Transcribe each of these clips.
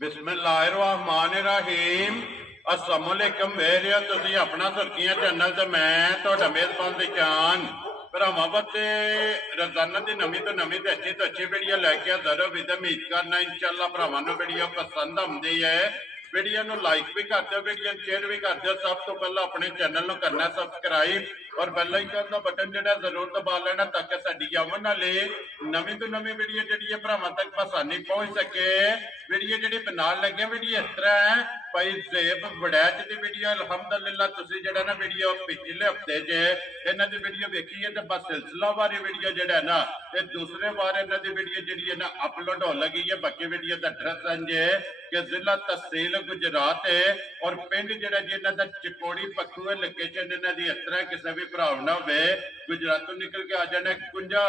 बिस्मिल्लाहिर्रहमानिर्रहीम अस्सलाम वालेकुम वेरियो तुसी अपना सुर्खियां चैनल ते मैं तुहाडा मेजबान दिशान भरावां बच्चे रोजाना दी नवीं तो अच्छी वीडियो लैके हाजिर हो विद उम्मीद करना इंशाअल्लाह भरावां नूं वीडियो पसंद आउंदी है। वीडियो नूं लाइक भी कर दो, वीडियो शेयर भी कर दो। सब तो पहला अपने चैनल नूं करना सबसक्राइब और बेल आइकन का बटन जिहड़ा जरूर दबा लेना ताकि साडी आउण वाली नवीं तो नवीं वीडियो जिहड़ी है भरावां तक आसानी पहुंच सके। वीडियो जिहड़ी बनाउण लगे वीडियो इस तरह है भाई ज़ेब वड़ैच दी वीडियो अलहमदुलिल्लाह तुसीं जिहड़ा ना वीडियो पिछले हफ्ते जे इन्हां दी वीडियो देखी है तो बस सिलसिलावारी वीडियो जिहड़ा है ना ये दूसरे बार इन्हां दी वीडियो जिहड़ी है ना अपलोड हो लगी है। बाकी वीडियो दा एड्रेस समझे कि जिला तहसील गुजरात है और पिंड जिहड़ा जी इन्हां दा चिकोड़ी पखू है। लोकेशन इन्हां दी इस तरह किसी भी भरा ना होवे गुजरात तो निकल के आ जाना कुंजा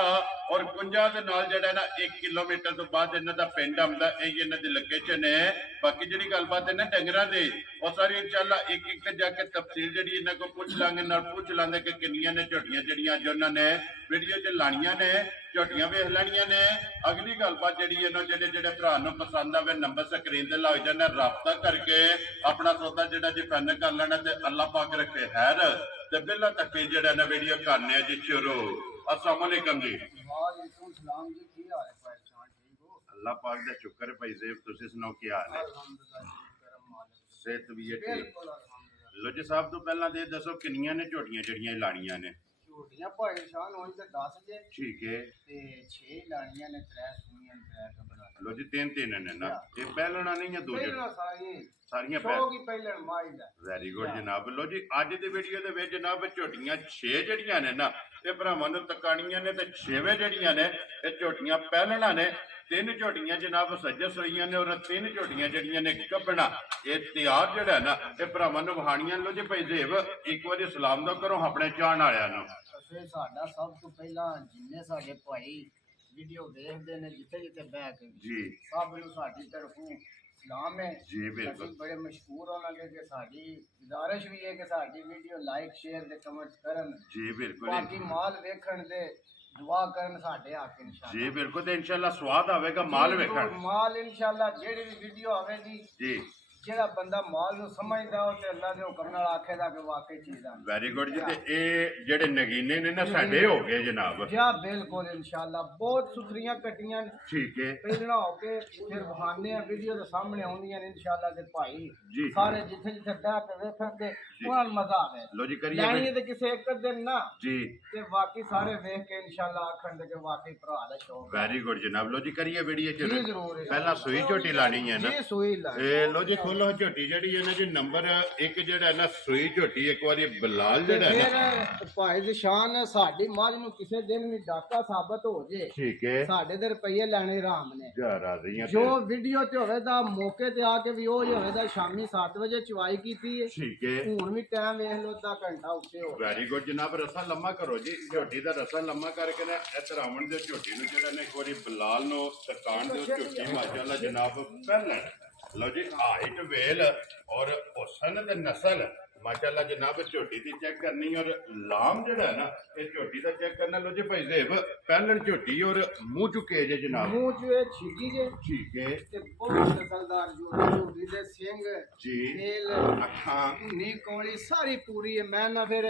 और कुंजा दे नाल जिहड़ा ना 1 किलोमीटर तो बाद इन्हां दा पिंड आउंदा यही इन्हां दी लोकेशन है। बाकी जिहड़ी गलबात है ना डंगरां दी और सारी इंशाअल्लाह एक एक जाके तफसील जिहड़ी इन्हां को पूछ लांगे नाल पूछ लांगे कि किन्नियां ने झोटियां जिहड़ियां अज उन्हां ने वीडियो च लाणियां ने झोटियां वेख लैणियां ने। अगली गलबात जिहड़ी है ना जिहड़े जिहड़े भरा नूं पसंद आवे नंबर स्क्रीन ते लग जाना राबता करके अपना सौदा जिहड़ा जी फाइनल कर लेना ते अल्लाह पाक रखे खैर ते बिल्ला तक जिहड़ा ना वीडियो करने जी शुरू। अस्सलाम वालेकुम जी। वालेकुम सलाम जी, की हाल है भाई जान? ठीक हो? अल्लाह पाक दा शुक्र है भाई ज़ेब तुसीं सुनाओ की हाल है? अल्हम्दुलिल्लाह जी, करम मालिक। सेहत भी है ठीक? बिल्कुल अल्हम्दुलिल्लाह। लो जी साहब तो पहला ते दसो किन्नियां ने झोटियां जिहड़ियां लाणियां ने? झोटियां भाई शान होई ते 10 जे ठीक है ते 6 लाणियां ने 3 सुनियां ने 3 कबरा। लो जी तीन तीन ने ना ये पहलना नहीं है दो पहला सारी सारियां शो की पहलन माई दा। वेरी गुड जनाब। लो जी अज दी वीडियो दे विच जनाब झोटियां 6 जिहड़ियां ने ना ये भरावां नूं तकाणियां ने ते 6वें जिहड़ियां ने ये झोटियां पहलना ने। 3 झोटियां जनाब सज्जस होईयां ने और 3 झोटियां जिहड़ियां ने कब्बना ये तैयार जिहड़ा है ना ये भरावां नूं वहाणियां। लो जी भाई ज़ेब एक बारी सलाम दो करो अपने चाहण वालियां नूं। असे साडा सब तो पहला जिन्ने साडे भाई वीडियो देखदे ने जिथे जिथे बैठ के जी सब नूं साडी तरफों सलाम है जी ਅਸੀਂ बिल्कुल बड़े मशहूर होना कि साडी गुजारिश भी है कि साडी वीडियो लाइक शेयर ते कमेंट करन। जी बिल्कुल बाकी माल वेखण दे दुआ करन साडे हक इंशाअल्लाह। जी बिल्कुल तो इंशाल्लाह स्वाद आवेगा माल वेखण माल इंशाअल्लाह जेड़ी भी वीडियो आवेगी जी जेड़ा बंदा माल नु समझदा हो ते अल्लाह दे हुक्म नाल आखेगा कि वाकई चीज आ। वेरी गुड जी। ते ये जेड़े नगीने ने ना साडे हो गए जनाब? जा बिल्कुल इंशाअल्लाह बहुत सुथरियां कटियां ठीक है पहलना हो के फिर बहाने वीडियो दे सामने आउंदियां ने इंशाअल्लाह दे भाई जी सारे जिथे जिथे बैठ के वेखण दे उन्हां नूं मजा आवे। लो जी करिए लैनी भाई। ते किसे एक दिन ना जी ते बाकी सारे देख के इंशाअल्लाह आखण दे कि वाकई भरा दा शौक है। वेरी गुड जनाब। लो जी करिए वीडियो जी चलो जरूर है। पहला सुई झोटी लानी है ना? जी सुई ला ए लो जी खोलो झोटी जड़ी है ना जी नंबर 1 जेड़ा है ना सुई झोटी एक बारी बिलाल जेड़ा है ना फिर भाई दी शान साडी मझ नूं किसे दिन भी डाका साबित हो जे ठीक है साडे दे रुपये लैणे राम ने। जा राजियां जो वीडियो ते होवे दा मौके ते आके भी ओ होवे दा शामी 7 बजे चवाई कीती है ठीक है हुण भी टाइम वेख लो अद्धा घंटा उत्ते हो। वेरी गुड जनाब। रसा लम्मा करो जी झोटी दा रसा लम्मा करके ना इधर आवन दे झोटी नु जेड़ा ने एक बारी बिलाल नु तकान दे झोटी माशाल्लाह जनाब पहले। लो जी हाइट वेल और हुसन ते नस्ल माशाल्लाह जनाब झोटी दी चेक करनी और लाम जेड़ा है ना ये झोटी दा चेक करना। लो जी भाई ज़ेब पहलन झोटी और मुंह चुके जे जनाब? मुंह च छिकी जे ठीक है ते बहुत नस्लदार झोटी दे सिंग जी तेल अखां नी कोली सारी पूरी है। मैं ना फिर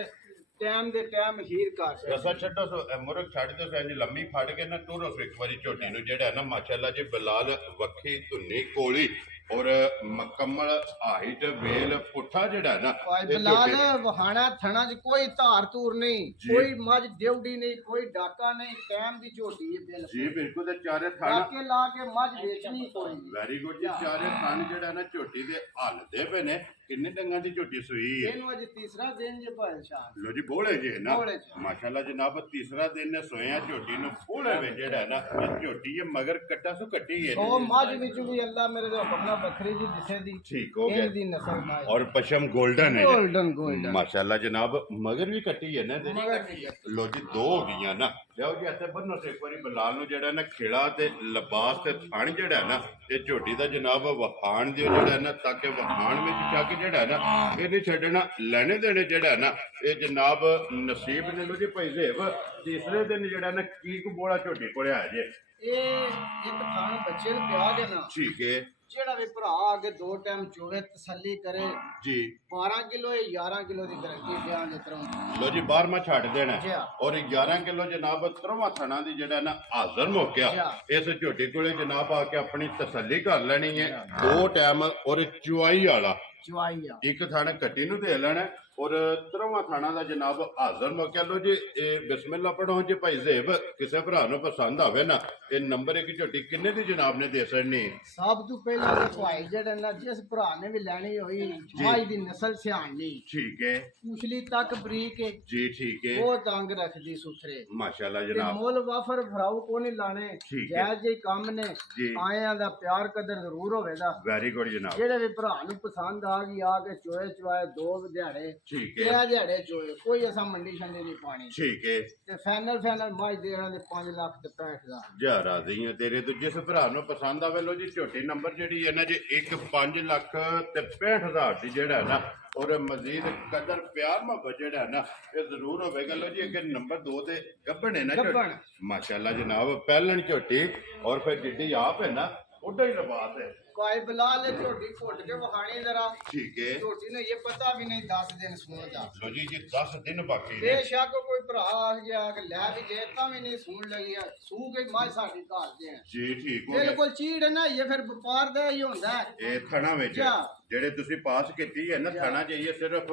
टाइम दे टाइम हीर कर सकदा। रसा छड्डो सो मुर्ग छड्ड दो सो लम्मी फड़ के ना टुरो सो एक बारी झोटी नु जेड़ा है ना माशाल्लाह जी बिलाल वक्खी धुन्नी कोली और मुकम्मल हाइट वेल पुठा जेड़ा है ना भाई ये बिलाल झोटी- वहाना थना च कोई धार तूर नहीं जी। कोई मज ड्यूटी नहीं कोई डाका नहीं टाइम दी झोटी है बिल्कुल। जी बिल्कुल ते चारे थान डाके ला के मज बेचनी कोई नहीं। वेरी गुड जी। चारे थान जेड़ा है ना झोटी दे हलदे पे ने किन्ने डंगा दी झोटी सुई है? दिन अज तीसरा दिन जे भाई शान लो जी बोले जे ना बोले जे। माशाल्लाह जनाब तीसरा दिन ने सोया झोटी नु बोले वे जेड़ा है ना ये झोटी है मगर कट्टा सो कट्टी है सो मज विच भी अल्लाह मेरे दे हुक्म नाल बकरी जी दिसे दी ठीक हो गया दी नस्ल माई और पशम गोल्डन है गोल्डन गोल्डन माशाल्लाह जनाब मगर भी कट्टी है ना मगर भी लो जी दो हो गई ना ਲਿਆਓ ਜੀ ਇੱਥੇ ਬੰਨੋ ਤੇ ਇੱਕ ਵਾਰੀ ਬਲਾਲ ਨੂੰ ਜਿਹੜਾ ਨਾ ਖੇੜਾ ਤੇ ਲਿਬਾਸ ਤੇ ਥਣ ਜਿਹੜਾ ਨਾ ਇਹ ਝੋਟੀ ਦਾ ਜਨਾਬ ਵਖਾਣ ਦਿਓ ਜਿਹੜਾ ਨਾ ਤਾਂ ਕਿ ਵਖਾਣ ਵਿੱਚ ਚੱਕ ਜਿਹੜਾ ਨਾ ਇਹ ਨਹੀਂ ਛੱਡਣਾ ਲੈਣੇ ਦੇਣੇ ਜਿਹੜਾ ਨਾ ਇਹ ਜਨਾਬ ਨਸੀਬ ਨੇ ਲੋ ਜੀ ਭਾਈ ਜ਼ੇਬ ਤੀਸਰੇ ਦਿਨ ਜਿਹੜਾ ਨਾ ਕੀ ਕੁ ਬੋਲਾ ਝੋਟੀ ਕੋਲੇ ਆ ਜੇ ਇਹ ਇੱਕ ਥਾਂ ਬੱਚੇ ਨੂੰ ਪਿਆ ਕੇ ਨਾ ਠੀਕ ਹੈ ਜਿਹੜਾ ਵੀ ਭਰਾ ਅੱਗੇ 2 ਟਾਈਮ ਚੋਵੇ ਤਸੱਲੀ ਕਰੇ ਜੀ 12 ਕਿਲੋ ਜਾਂ 11 ਕਿਲੋ ਦੀ ਗਰੰਟੀ ਦਿਆਂ ਦੇ ਤਰ੍ਹਾਂ ਲੋ ਜੀ 12ਵਾਂ ਛੱਡ ਦੇਣਾ ਜੀ ਹਾਂ। ਔਰ 11 ਕਿਲੋ ਜਨਾਬ 13ਵਾਂ ਥਣਾ ਦੀ ਜਿਹੜਾ ਨਾ ਹਾਜ਼ਰ ਮੌਕਿਆ ਜੀ ਹਾਂ। ਇਸ ਝੋਟੀ ਕੋਲੇ ਜਨਾਬ ਆ ਕੇ ਆਪਣੀ ਤਸੱਲੀ ਕਰ ਲੈਣੀ ਹੈ 2 ਟਾਈਮ ਔਰ ਚੁਆਈ ਵਾਲਾ ਚਵਾਈ ਆ ਇੱਕ ਥਾਣਾ ਕੱਟੀ ਨੂੰ ਦੇ ਲੈਣਾ ਔਰ 13ਵਾਂ ਥਾਣਾ ਦਾ ਜਨਾਬ ਹਾਜ਼ਰ ਮੌਕਿਆ ਲੋ ਜੀ ਇਹ ਬਿਸਮਿਲ੍ਲਾ ਪੜੋ ਜੀ ਭਾਈ ਜ਼ੇਬ ਕਿਸੇ ਭਰਾ ਨੂੰ ਪਸੰਦ ਆਵੇ ਨਾ ਇਹ ਨੰਬਰ 1 ਝੋਟੀ ਕਿੰਨੇ ਦੀ ਜਨਾਬ ਨੇ ਦੇ ਸਕਣੀ ਸਭ ਤੋਂ ਪਹਿਲਾਂ ਤਾਂ ਭਾਈ ਜਿਹੜਾ ਨਾ ਜਿਸ ਭਰਾ ਨੇ ਵੀ ਲੈਣੀ ਹੋਈ ਮਾਈ ਦੀ ਨਸਲ ਸਿਆਣਨੀ ਠੀਕ ਹੈ ਪੁਛਲੀ ਤੱਕ ਬਰੀਕ ਹੈ ਜੀ ਠੀਕ ਹੈ ਉਹ ਤੰਗ ਰੱਖਦੀ ਸੁਥਰੇ ਮਾਸ਼ਾਅੱਲਾ ਤੇ ਜਨਾਬ ਮੁੱਲ ਵਾਫਰ ਫਰਾਉ ਕੋ ਨਹੀਂ ਲਾਣੇ ਠੀਕ ਹੈ। ਜਾਇਜ਼ ਜਿਹੇ ਕੰਮ ਨੇ ਜੀ। ਆਇਆਂ ਦਾ ਪਿਆਰ ਕਦਰ ਜ਼ਰੂਰ ਹੋਵੇਗਾ ਵੈਰੀ ਗੁੱਡ ਜਨਾਬ ਜਿਹੜੇ ਵੀ ਭਰਾ ਨੂੰ ਪਸੰਦ ਆ ਗਈ ਆ ਕੇ ਚੋਏ ਚਵਾਏ 2 ਦਿਹਾੜੇ ਠੀਕ ਹੈ 13 ਦਿਹਾੜੇ ਚੋਏ ਕੋਈ ਅਸਾਂ ਮੰਡੀ ਛੰਡੀ ਨਹੀਂ ਪਾਣੀ ਠੀਕ ਹੈ ਤੇ ਫਾਈਨਲ ਮਾਈ ਦੇਣਾ ਦੇ 5 ਲੱਖ ਤੇ 65000 ਜਾ ਰਾਜ਼ੀ ਹਾਂ ਤੇਰੇ ਤੋਂ ਜਿਸ ਭਰਾ ਨੂੰ ਪਸੰਦ ਆਵੇ ਲੋ ਜੀ ਝੋਟੀ ਨੰਬਰ ਜਿਹੜੀ ਹੈ ਨਾ ਜੀ 5 ਲੱਖ ਤੇ 65000 ਦੀ ਜਿਹੜਾ ਹੈ ਨਾ ਔਰ ਮਜ਼ੀਦ ਕਦਰ ਪਿਆਰ ਮੁਹੱਬਤ ਜਿਹੜਾ ਹੈ ਨਾ ਇਹ ਜ਼ਰੂਰ ਹੋਵੇਗਾ ਲੋ ਜੀ ਅੱਗੇ ਨੰਬਰ 2 ਤੇ ਗੱਭਣ ਹੈ ਨਾ ਗੱਭਣ। ਮਾਸ਼ਾਅੱਲਾ ਜਨਾਬ ਪਹਿਲਣ ਝੋਟੀ ਔਰ ਫਿਰ ਜਿੱਡੀ ਆਪ ਹੈ ਨਾ ਉੱਡਾ ਹੀ ਲਿਬਾਸ ਹੈ ਕੋਈ ਬਲਾ ਲੈ ਝੋਟੀ ਘੁੱਟ ਕੇ ਵਹਾਣੀ ਜ਼ਰਾ ਠੀਕ ਹੈ ਝੋਟੀ ਨੂੰ ਇਹ ਪਤਾ ਵੀ ਨਹੀਂ 10 ਦਿਨ ਸੂਣ ਦਾ ਲੋ ਜੀ 10 ਦਿਨ ਬਾਕੀ ਨੇ ਬੇਸ਼ੱਕ ਕੋਈ ਭਰਾ ਆ ਗਿਆ ਕਿ ਲੈ ਵੀ ਜੇ ਤਾਂ ਵੀ ਨਹੀਂ ਸੂਣ ਲੱਗੀ ਆ ਸੂ ਕੇ ਮਾਈ ਸਾਡੀ ਘਰ ਦੇ ਆ ਜੀ ਠੀਕ ਹੋ ਗਿਆ ਬਿਲਕੁਲ ਚੀੜ ਨਾ ਇਹ ਫਿਰ ਵਪਾਰ ਦਾ ਹੀ ਹੁੰਦਾ ਹੈ। ਇਹ ਥਣਾ ਵਿੱਚ ਅੱਛਾ। ਜਿਹੜੇ ਤੁਸੀਂ ਪਾਸ ਕੀਤੀ ਹੈ ਨਾ ਥਣਾ ਚਾਹੀਏ ਸਿਰਫ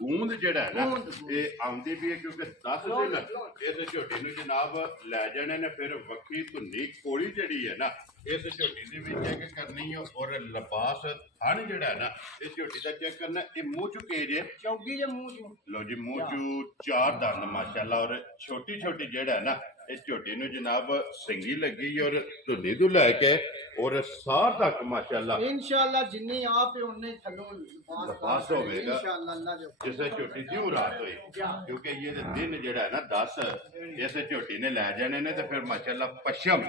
ਗੂੰਦ ਜਿਹੜਾ ਹੈ ਨਾ ਗੂੰਦ। ਇਹ ਆਉਂਦੀ ਵੀ ਹੈ ਕਿਉਂਕਿ 10 ਦਿਨ ਇਸ ਝੋਟੀ ਨੂੰ ਜਨਾਬ ਲੈ ਜਾਣੇ ਨੇ ਫਿਰ ਵੱਖਰੀ ਧੁੰਨੀ ਕੋਲੀ ਜਿਹੜੀ ਹੈ ਨਾ ਇਸ ਝੋਟੀ ਦੇ ਵਿੱਚ ਚੈੱਕ ਕਰਨੀ ਹੈ ਔਰ ਲਿਬਾਸ ਥਣ ਜਿਹੜਾ ਹੈ ਨਾ ਇਸ ਝੋਟੀ ਦਾ ਚੈੱਕ ਕਰਨਾ ਇਹ ਮੂੰਹ ਚੁਕੇ ਜੇ ਚੌਗੀ ਜੇ ਮੂੰਹ ਚੋਂ ਲੋ ਜੀ ਮੂੰਹ ਚੂ 4 ਦੰਦ ਮਾਸ਼ਾਅੱਲਾ ਔਰ ਛੋਟੀ ਛੋਟੀ ਜਿਹੜਾ ਹੈ ਨਾ ਇਹ ਝੋਟੀ ਨੂੰ ਜਨਾਬ ਸਿੰਗੀ ਲੱਗੀ ਔਰ ਧੁੰਨੀ ਤੋਂ ਲੈ ਕੇ ਔਰ ਸਾਰ ਤੱਕ ਮਾਸ਼ਾਅੱਲਾ ਇਨਸ਼ਾਅੱਲਾ ਜਿੰਨੀ ਆਪ ਹੀ ਉਹਨੇ ਥੱਲੋਂ ਲਿਬਾਸ ਹੋਵੇਗਾ। ਇਨਸ਼ਾਅੱਲਾ ਅੱਲਾ ਜੋ ਜਿਸੇ ਝੋਟੀ ਦੀ ਉਹ ਰਾਤ ਹੋਈ ਕਿਉਂਕਿ ਇਹ ਦਿਨ ਜਿਹੜਾ ਹੈ ਨਾ 10 ਇਸ ਝੋਟੀ ਨੇ ਲੈ ਜਾਣੇ ਨੇ ਤੇ ਫਿਰ ਮਾਸ਼ਾਅੱਲਾ ਪਸ਼ਮ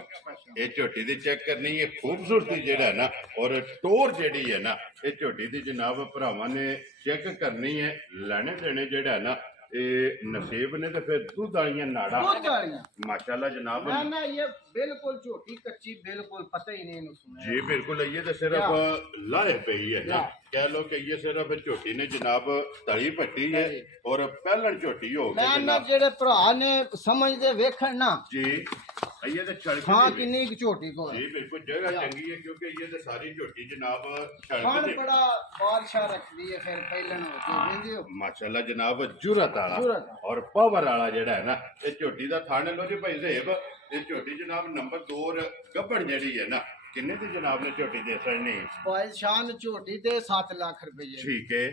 ਇਹ ਝੋਟੀ ਦੀ ਚੈੱਕ ਕਰਨੀ ਹੈ ਖੂਬਸੂਰਤੀ ਜਿਹੜਾ ਹੈ ਨਾ ਔਰ ਟੋਰ ਜਿਹੜੀ ਹੈ ਨਾ ਇਹ ਝੋਟੀ ਦੀ ਜਨਾਬ ਭਰਾਵਾਂ ਨੇ ਚੈੱਕ ਕਰਨੀ ਹੈ ਲੈਣੇ ਦੇਣੇ ਜਿਹੜਾ ਹੈ ਨਾ ਇਹ ਨਸੀਬ ਨੇ ਤੇ ਫਿਰ ਦੁੱਧ ਵਾਲੀਆਂ ਨਾੜਾਂ ਦੁੱਧ ਵਾਲੀਆਂ ਮਾਸ਼ਾਅੱਲਾ ਜਨਾਬ ਨਾ ਨਾ ਇਹ ਬਿਲकुल ਝੋਟੀ ਕੱਚੀ ਬਿਲकुल ਪਤਾ ਹੀ ਨਹੀਂ ਇਹਨੂੰ ਸੁਣਿਆ ਜੀ ਬਿਲकुल ਇਹ ਤਾਂ ਸਿਰਫ ਲਾਏ ਪਈ ਹੈ ਨਾ ਕਹਿ ਲੋ ਕਿ ਇਹ ਸਿਰਫ ਝੋਟੀ ਨੇ ਜਨਾਬ ਤਲੀ ਪੱਟੀ ਹੈ ਔਰ ਪਹਿਲਣ ਝੋਟੀ ਹੋ ਮੈਂ ਗਈ ਨਾ ਜਨਾਬ ਜਿਹੜੇ ਭਰਾ ਨੇ ਸਮਝਦੇ ਵੇਖਣ ਨਾ ਜੀ ਇਹ ਤੇ ਛੜਕ ਹਾਂ ਦੀ ਕਿੰਨੀ ਕੁ ਝੋਟੀ ਕੋਲ ਜੀ ਬਿਲਕੁਲ ਜਗ੍ਹਾ ਚੰਗੀ ਹੈ ਕਿਉਂਕਿ ਇਹ ਤੇ ਸਾਰੀ ਝੋਟੀ ਜਨਾਬ ਛੜਕ ਖਾਣ ਦੇ ਬੜਾ ਬਾਦਸ਼ਾਹ ਰੱਖਦੀ ਹੈ ਫਿਰ ਪਹਿਲਣ ਹੋ ਕੇ ਵੇਂਦੇ ਹੋ ਮਾਸ਼ਾਅੱਲਾ ਜਨਾਬ ਜੁਰਤ ਵਾਲਾ ਜੁਰਤ। ਔਰ ਪਾਵਰ ਵਾਲਾ ਜਿਹੜਾ ਹੈ ਨਾ ਇਹ ਝੋਟੀ ਦਾ ਥਾਣੇ ਲੋ ਜੀ ਭਾਈ ਜ਼ੇਬ ਇਹ ਝੋਟੀ ਜਨਾਬ ਨੰਬਰ 2 ਗੱਭਣ ਜਿਹੜੀ ਹੈ ਨਾ ਕਿੰਨੇ ਦੀ ਜਨਾਬ ਨੇ ਝੋਟੀ ਦੇ ਸਕਣੀ ਭਾਈ ਸ਼ਾਨ ਝੋਟੀ ਤੇ 7 ਲੱਖ ਰੁਪਏ ਠੀਕ ਹੈ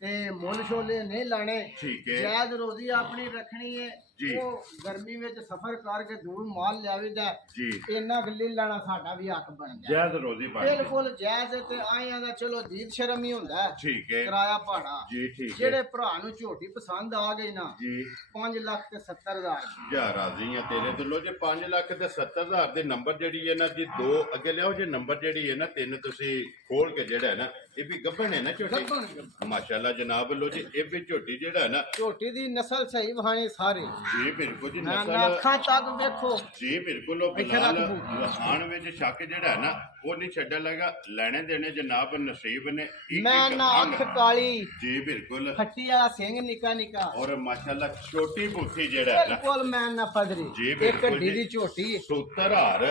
ਤੇ ਮੁੱਲ ਛੋਲੇ ਨਹੀਂ ਲਾਣੇ ਠੀਕ ਹੈ ਜਾਇਜ਼ ਰੋਜ਼ੀ ਆਪਣੀ ਰੱਖਣੀ ਹੈ ਜੀ। ਉਹ ਗਰਮੀ ਵਿੱਚ ਸਫ਼ਰ ਕਰਕੇ ਦੂਰ ਮਾਲ ਲਿਆਵੀਦਾ ਜੀ ਇੰਨਾ ਗੱਲੀ ਲੈਣਾ ਸਾਡਾ ਵੀ ਹੱਕ ਬਣਦਾ ਜਾਇਜ਼ ਰੋਜ਼ੀ ਬਣ ਗਈ। ਬਿਲਕੁਲ ਜਾਇਜ਼ ਹੈ ਤੇ ਆਇਆਂ ਦਾ ਚਲੋ ਦੀਦ ਸ਼ਰਮ ਹੀ ਹੁੰਦਾ ਹੈ। ਠੀਕ ਹੈ ਕਿਰਾਇਆ ਭਾੜਾ ਜੀ ਠੀਕ ਹੈ ਜਿਹੜੇ ਭਰਾ ਨੂੰ ਝੋਟੀ ਪਸੰਦ ਆ ਗਈ ਨਾ ਜੀ 5 ਲੱਖ ਤੇ 70,000 ਜਾ ਰਾਜ਼ੀ ਆ ਤੇਰੇ ਤੋਂ ਲੋ ਜੇ 5 ਲੱਖ ਤੇ 70,000 ਦੇ ਨੰਬਰ ਜਿਹੜੀ ਹੈ ਨਾ ਜੀ 2 ਅੱਗੇ ਲਿਆਓ ਜੇ ਨੰਬਰ ਜਿਹੜੀ ਹੈ ਨਾ 3 ਤੁਸੀਂ ਖੋਲ ਕੇ ਜਿਹੜਾ ਹੈ ਨਾ ਇਹ ਵੀ ਗੱਭਣ ਹੈ ਨਾ ਝੋਟੀ ਗੱਭਣ। ਮਾਸ਼ਾਅੱਲਾ ਜਨਾਬ ਲੋ ਜੀ ਇਹ ਵੀ ਝੋਟੀ ਜਿਹੜਾ ਹੈ ਨਾ ਝੋਟੀ ਦੀ ਨਸਲ ਸਹੀ ਵਹਾਣੀ ਸਾਰੇ ਜੀ ਬਿਲਕੁਲ ਜੀ ਮੈਂ ਨਸਲ ਅੱਖਾਂ ਤੱਕ ਵੇਖੋ ਜੀ ਬਿਲਕੁਲ ਉਹ ਇੱਥੇ ਬਲਾਲ ਰੱਖ ਦੂੰ। ਵਹਾਣ ਵਿੱਚ ਸ਼ੱਕ ਜਿਹੜਾ ਹੈ ਨਾ ਉਹ ਨਹੀਂ ਛੱਡਣ ਲੱਗਾ ਲੈਣੇ ਦੇਣੇ ਜਨਾਬ ਨਸੀਬ ਨੇ ਇੱਕ ਮੈਂ ਇੱਕ ਨਾ ਅੰਗ। ਅੱਖ ਕਾਲੀ ਜੀ ਬਿਲਕੁਲ ਖੱਟੀ ਵਾਲਾ ਸਿੰਘ ਨਿੱਕਾ ਨਿੱਕਾ ਔਰ ਮਾਸ਼ਾਅੱਲਾ ਛੋਟੀ ਬੁੱਥੀ ਜਿਹੜਾ ਹੈ ਨਾ ਬਿਲਕੁਲ ਮੈਂ ਨਾ ਪਦਰੀ ਜੀ, ਇੱਕ ਬਿਲਕੁਲ ਜੀ। ਢੀਲੀ ਝੋਟੀ ਸੂਤਰ ਹਾਰ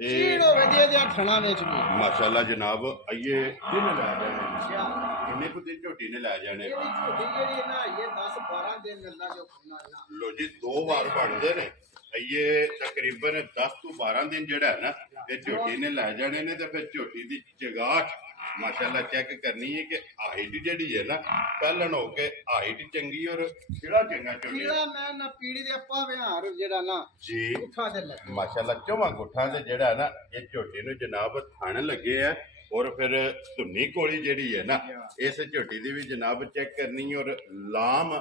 ਇਹ ਚੀੜ ਹੋਵੇ ਦੇ ਦੇ ਥਣਾ ਵਿੱਚ ਵੀ ਮਾਸ਼ਾਅੱਲਾ ਜਨਾਬ ਅਈਏ ਦਿਨ ਲੈ ਜਾਣੇ ਅੱਛਾ ਕਿੰਨੇ ਕੁ ਦਿਨ ਝੋਟੀ ਨੇ ਲੈ ਜਾਣੇ ਇਹਦੀ ਝੋਟੀ ਜਿਹੜੀ ਨਾ ਇਹ 10 12 ਦਿਨ ਅੱਲਾ ਜੋ ਖੁਨਾ ਨਾ ਲੋ ਜੀ 2 ਵਾਰ ਬਣਦੇ ਨੇ ਅਈਏ ਤਕਰੀਬਨ 10 ਤੋਂ 12 ਦਿਨ ਜਿਹੜਾ ਹੈ ਨਾ ਇਹ ਝੋਟੀ ਨੇ ਲੈ ਜਾਣੇ ਨੇ ਤੇ ਫਿਰ ਝੋਟੀ ਦੀ ਚਗਾਠ ਮਾਸ਼ਾਅੱਲਾ ਚੈੱਕ ਕਰਨੀ ਹੈ ਕਿ ਹਾਈਟ ਜਿਹੜੀ ਹੈ ਨਾ ਪਹਿਲਣ ਹੋ ਕੇ ਹਾਈਟ ਚੰਗੀ ਔਰ ਕਿਹੜਾ ਚੰਗਾ ਝੋਟੀ ਪੀੜਾ ਮੈਂ ਨਾ ਪੀੜੀ ਦੇ ਆਪਾਂ ਵਿਹਾਰ ਜਿਹੜਾ ਨਾ ਜੀ ਉਠਾ ਦੇ ਲੱਗੇ ਮਾਸ਼ਾਅੱਲਾ ਚੌਵਾਂ ਗੁੱਠਾਂ ਤੇ ਜਿਹੜਾ ਹੈ ਨਾ ਇਹ ਝੋਟੀ ਨੂੰ ਜਨਾਬ ਥਣ ਲੱਗੇ ਆ ਔਰ ਫਿਰ ਧੁੰਨੀ ਕੋਲੀ ਜਿਹੜੀ ਹੈ ਨਾ ਇਸ ਝੋਟੀ ਦੀ ਵੀ ਜਨਾਬ ਚੈੱਕ ਕਰਨੀ ਔਰ ਲਾਮ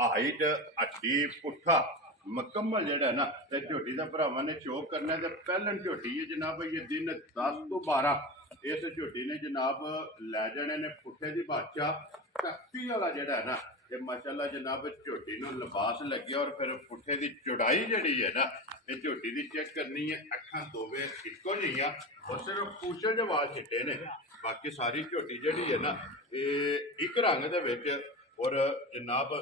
ਹਾਈਟ ਹੱਡੀ ਪੁੱਠਾ ਮੁਕੰਮਲ ਜਿਹੜਾ ਨਾ ਤੇ ਝੋਟੀ ਦਾ ਭਰਾਵਾਂ ਨੇ ਸ਼ੌਕ ਕਰਨਾ ਤੇ ਪਹਿਲਣ ਝੋਟੀ ਹੈ ਜਨਾਬ ਇਹ ਦਿਨ 10 ਤੋਂ 12 ਇਸ ਝੋਟੀ ਨੇ ਜਨਾਬ ਲੈ ਜਾਣੇ ਨੇ ਪੁੱਠੇ ਦੀ ਬਾਦਸ਼ਾਹ ਕੱਤੀ ਵਾਲਾ ਜਿਹੜਾ ਹੈ ਨਾ ਤੇ ਮਾਸ਼ਾਅੱਲਾ ਜਨਾਬ ਝੋਟੀ ਨੂੰ ਲਿਬਾਸ ਲੱਗਿਆ ਔਰ ਫਿਰ ਪੁੱਠੇ ਦੀ ਚੌੜਾਈ ਜਿਹੜੀ ਹੈ ਨਾ ਇਹ ਝੋਟੀ ਦੀ ਚੈੱਕ ਕਰਨੀ ਹੈ ਅੱਖਾਂ ਦੋਵੇਂ ਇੱਕੋ ਜਿਹੀਆਂ ਔਰ ਸਿਰਫ ਪੂਛਲ ਦੇ ਵਾਲ ਚਿੱਟੇ ਨੇ ਬਾਕੀ ਸਾਰੀ ਝੋਟੀ ਜਿਹੜੀ ਹੈ ਨਾ ਇਹ ਇੱਕ ਰੰਗ ਦੇ ਵਿੱਚ ਔਰ ਜਨਾਬ